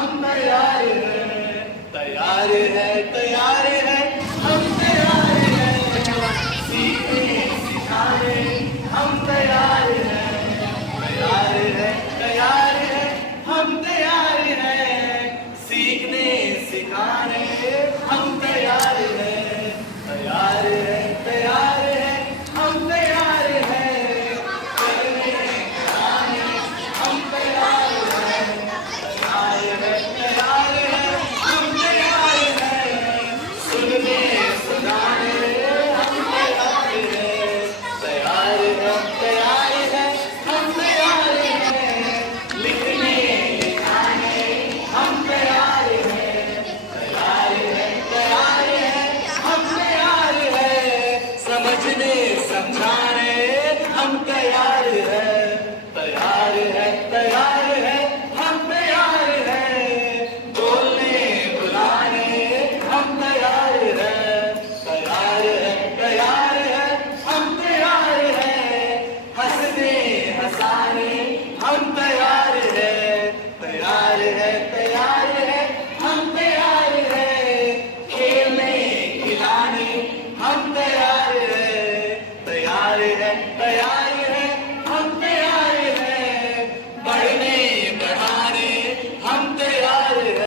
हम तैयार हैं, तैयार है, तैयार है, हम तैयार हैं, सीखने सिखाने हम तैयार हैं, तैयार है, तैयार है, हम तैयार हैं, सीखने सिखाने हम तैयार